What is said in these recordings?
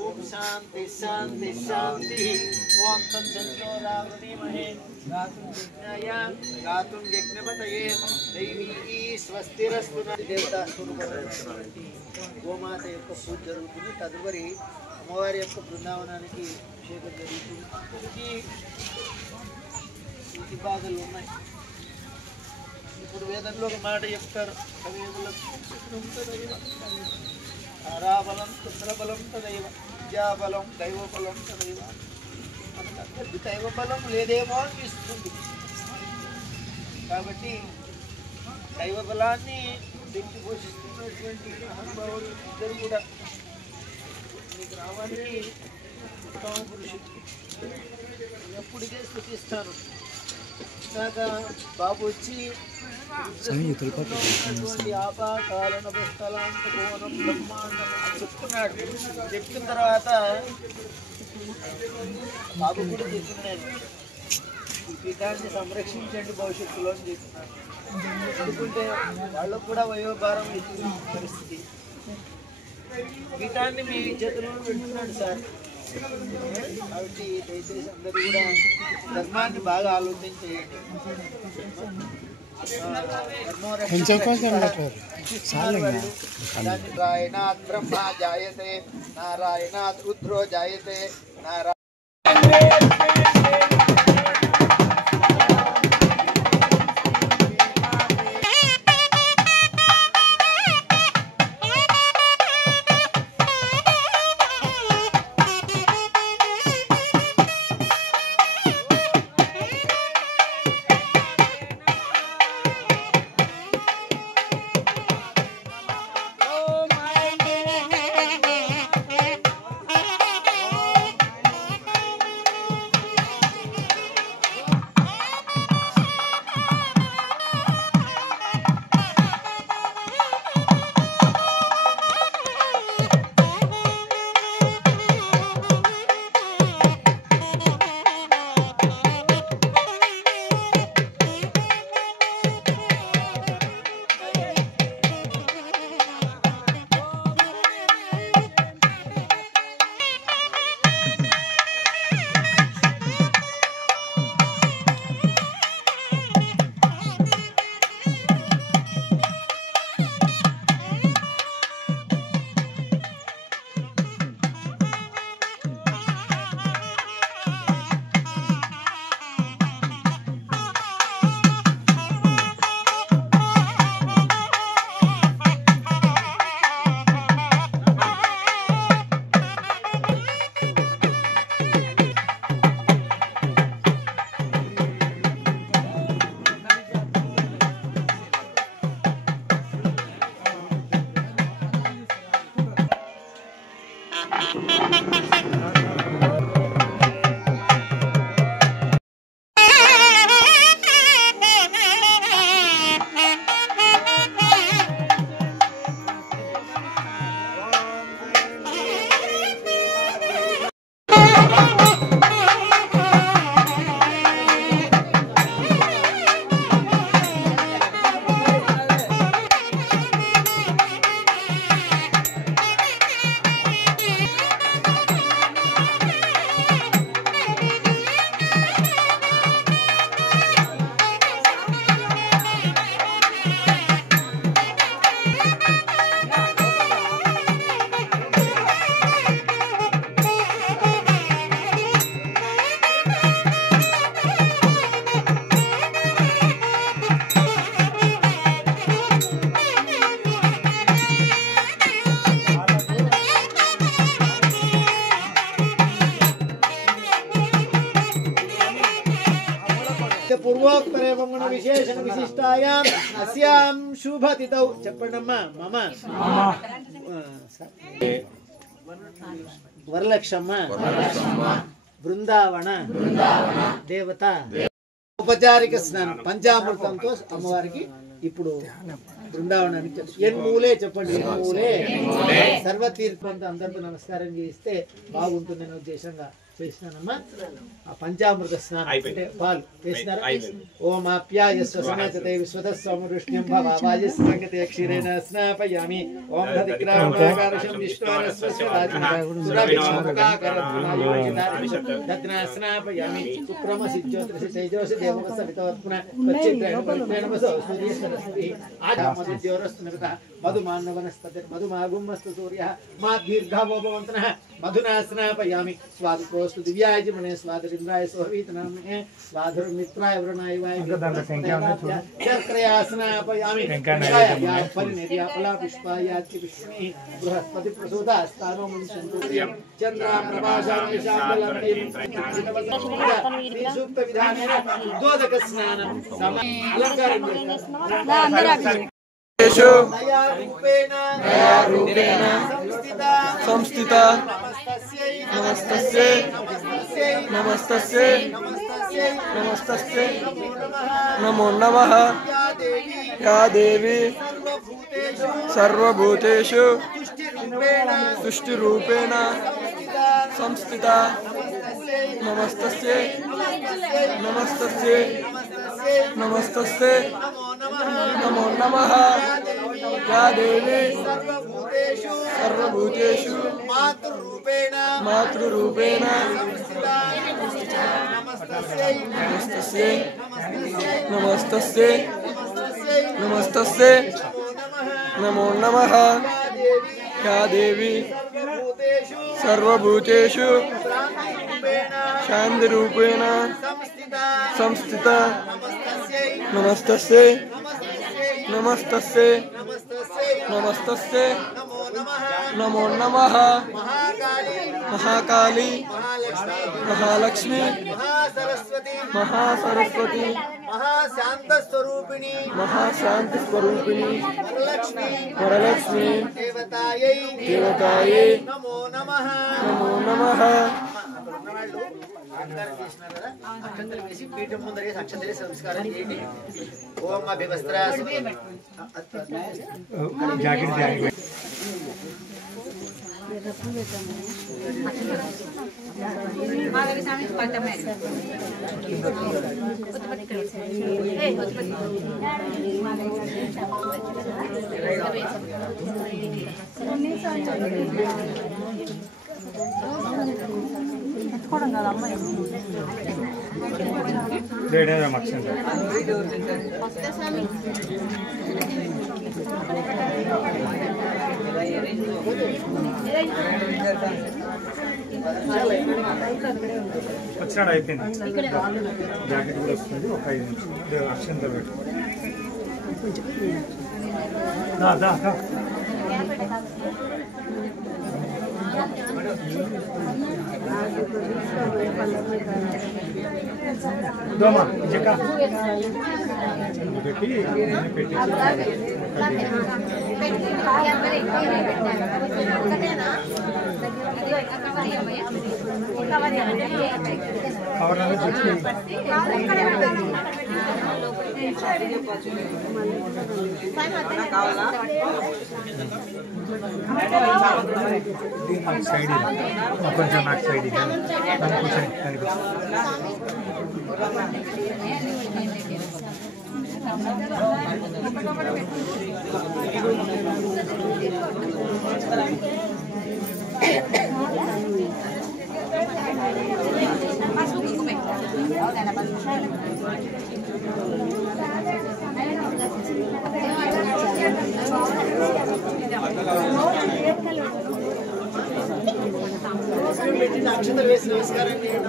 ओम शांति शांति शांति ओम तत्संज्ञोरावृणीमहे गातुं यज्ञपतये दैवी स्वस्तिरस्तु देवता स्वरूपమైనటువంటి గోమాత యొక్క పూజ జరుగుతుంది. తదుపరి అమ్మవారి యొక్క బృందావనానికి అభిషేకం జరుగుతుంది. ఈ బాధలు ఉన్నాయి. ఇప్పుడు వేదంలో ఒక మాట చెప్తారు, తారాబలం చంద్రబలం తదైవ విద్యాబలం దైవబలం తదైవ. మనకందరికీ దైవబలం లేదేమో అనిపిస్తుంది. కాబట్టి దైవబలాన్ని పెంచి పోషిస్తున్నటువంటి మహానుభావులు ఇద్దరు కూడా ఈ గ్రామానికి ఉత్తమ పురుషుడు. ఎప్పటికే స్థుతిస్తాను. ఇందాక బాబు వచ్చి ఆపాకాలన పుస్తలాంత కోణం బ్రహ్మాండం చెప్తున్నాడు. చెప్పిన తర్వాత బాబు కూడా చెప్తున్నాను, ఈ పీఠాన్ని సంరక్షించండి భవిష్యత్తులో అని చెప్తున్నాను. ఎందుకంటే వాళ్ళకు కూడా వయోభారం ఇచ్చిన పరిస్థితి. పీఠాన్ని మీ చేతుల్లో పెడుతున్నాడు సార్. కాబట్టి దయచేసి అందరూ కూడా ధర్మాన్ని బాగా ఆలోచించేయండి. నారాయణాత్ బ్రహ్మ జాయతే, నారాయణాత్ రుద్రో జాయతే, నారాయణ పూర్వోక్తరేవంగణ విశేషణ విశిష్టాయాం అస్యాం శుభతిథౌ చెప్పండమ్మా మమ వరలక్ష్మ బృందావన దేవత ఔపచారిక స్నానం పంచామృతంతో అమ్మవారికి ఇప్పుడు బృందావనానికి ఎన్మూలే చెప్పండి. ఎన్మూలే సర్వతీర్థంతో అందరితో నమస్కారం చేస్తే బాగుంటుందనే ఉద్దేశంగా చేసినానమ్మా పంచామృత స్నానం అంటే పాలు వేసినారా ఓం ఆప్యాయస్వ సమేతతే విశ్వతస్సమృష్ణ్యం భవావాయస్య సంగతే క్షీరేణ స్నాపయామి ఓం దధిగ్రామకారశం విశ్వానస్వస్య తద్నా స్నాపయామి సుప్రమసి జ్యోతిషి తేజోసి దేవవసవితవత్పున పచ్చిత్రేణ పరిత్రేణమసో సూర్యస్తరస్తి ఆధామదిద్యోరస్తునగతః మధుమాన్నవనస్పతిర్ మధుమాగుమ్మస్తు సూర్యః మా దీర్ఘావో భవంతనః मधुना स्नापयामि स्वादुकोस्तु दिव्याय मने स्वादरिन्द्राय सोहवीतनामहे स्वाधुर्मित्राय वरुणाय वाय शर्करया स्नापयामि परिनिर्या फला पुष्पायाच्च पुष्पे बृहस्पति प्रसूता स्थानो मुञ्चन्तु चन्द्रा प्रभासां विशाललम्बे सूक्त विधानेन उद्बोधक स्नानं अलङ्कारं संस्थिता नमस्तस्यै नमस्तस्यै नमस्तस्यै नमो नमः या देवी सर्वभूतेषु तुष्टिरूपेण संस्थिता नमस्तस्यै नमस्तस्यै नमस्तस्यै नमो नमः या देवी सर्वभूतेषु मातृरूपेण नमस्तस्यै नमस्तस्यै नमस्तस्यै नमो नमः या देवी सर्वभूतेषु शान्तिरूपेण संस्थिता नमस्तस्यै नमस्तस्यै नमस्तस्यै नमो नमः महाकाली महालक्ष्मी महासरस्वती महाशांतस्वरूपिणी वरलक्ष्मी देवतायै नमो नमः అక్షంతలు వేసి పీఠం ముందర అక్షంతలే సంస్కారం చేయండి ఓం అభివస్త్రాసు వచ్చినాడు అయిపోయింది జాకెట్ కూడా వస్తుంది ఒక 5 నిమిషాలు అక్షంతలు పెట్టు దోమా జక పెట్టి పెట్టి కవర్లలో చెప్పి సైడ్ కొంచెం నాకు సైడ్ కూర్చొని అక్షంతలు వేసి నమస్కారం చేయండి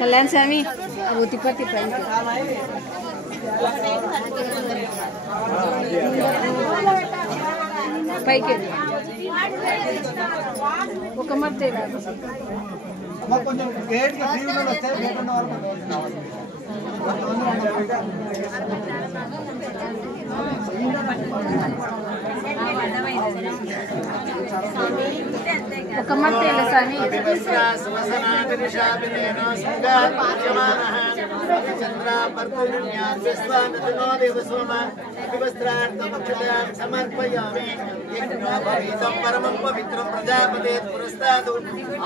कल्याण स्वामी वो तिपति पहन के पैके वो कमर तेरा కొంచెం గేట్కి ఫ్రీ ఉన్న వస్తే గేట్ ఉన్న వరకు ఒక మత్తు స్వామి సమర్పయామి పరమం పవిత్రం ప్రజాపతే పురస్తాదు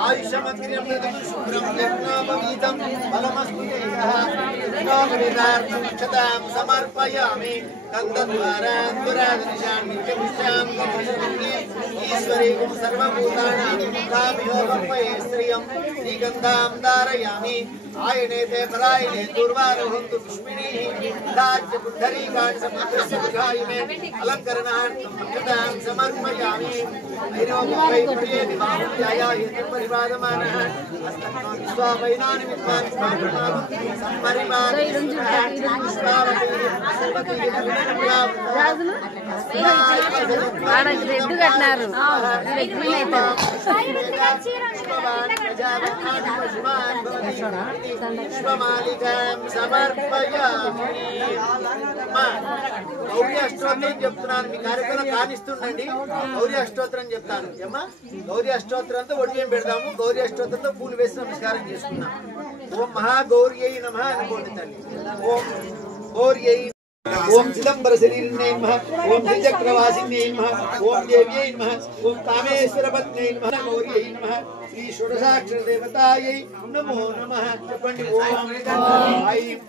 ఆయుషమగ్రం శుభ్రం యజ్ఞోపవీతం ఫలమస్మృతేక్షతాం సమర్పయామి కందద్వారాద్వరాదనిశాం నిత్యపుష్టాం ఈశ్వరీం సర్వభూతానాం కామిహోపయే శ్రియం శ్రీగంధాం ధారయామి ఆయనేతే పరాయణే దుర్వారోహంతు పుష్పిణీః దాజ్య పుండరీకాన్ సముద్రస్య విఘాయినే అలంకరణార్థం అక్షతాం సమర్పయామి ఐరోపైప్రియేతి బాహుళ్యాయాయేతి పరిపాదమానః విశ్వావైనాని విద్వాన్ రెడ్డు కట్టినారు గౌరీ అష్టోత్తరం చెప్తున్నాను మీ కార్యక్రమం కానిస్తుండండి గౌరీ అష్టోత్తరం చెప్తాను ఏమ్మా గౌరీ అష్టోత్తరంతో ఒడియం పెడదాము గౌరీ అష్టోత్తరంతో పూలు వేసి నమస్కారం చేసుకున్నాం ఓం మహాగౌర్యై నమః అనుకోండి తల్లి ఓం గౌర్యై ఓం చిదంబర శరీరిణ్యై నమః ఓం శ్రీచక్రవాసిన్యై నమః ఓం దేవ్యై నమః ఓం కామేశ్వర పత్న్యై నమః గౌర్యై నమః శ్రీ షోడశాక్షర దేవతాయై నమో నమః చెప్పండి ఓం ఐం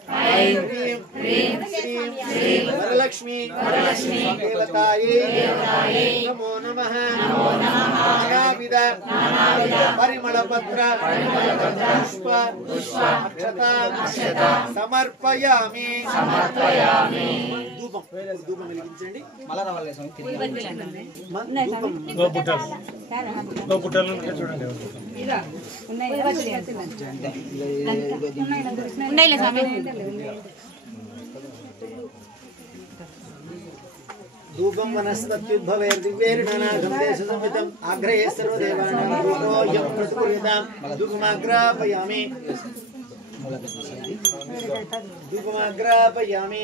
హ్రీం శ్రీం వరలక్ష్మి దేవతాయై నమో నమః నానావిధ పరిమళ పత్ర పుష్ప అక్షత సమర్పయామి ధూపం ధూపం వెలిగించండి మళ్ళా రావాలి పుట్టాలు చూడండి ఉన్నాయిలే స్వామి ధూపం వనస్పత్యుద్భవే దివ్యేర్ణనాగందేశ సంవితం ఆగ్రహే సర్వదేవానాం ధూపోయం ప్రతికుర్యతాం ధూపమాగ్రాపయామి ధూపమాగ్రాపయామి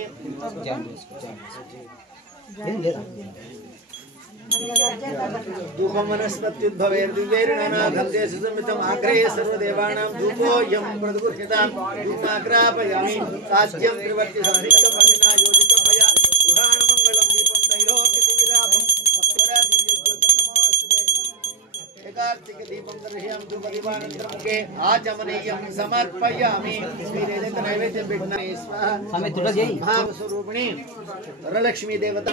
ధూపం వనస్పత్యుద్భవే దివ్యేర్ణనాగందేశ సంవితం ఆగ్రహే సర్వదేవానాం ధూపోయం ప్రతికుర్యతాం ధూపమాగ్రాపయామి సాధ్యం త్రివర్తి సాహిత్యం వర్ణినా యోజితం మయా గృహాణమంగళం దీపం తైలోక్యతిరాపం కార్తిక దీపం దర్శయామి ధూపదీపానంతరం ముఖే ఆచమనీయం సమర్పయామి శ్రీదేవత నైవేద్యం పెట్టిన స్వాహ మహాస్వరూపిణి వరలక్ష్మీ దేవత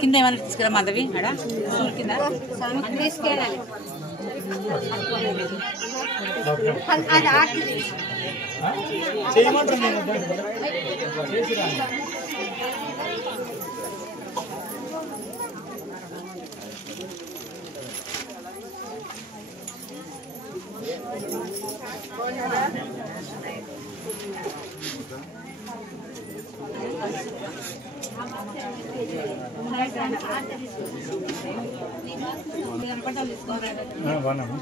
కింద ఏమైనా తీసుకురా మాధవి అడా స్కూల్ కింద తీసుకెళ్ళాలి బాగున్నాను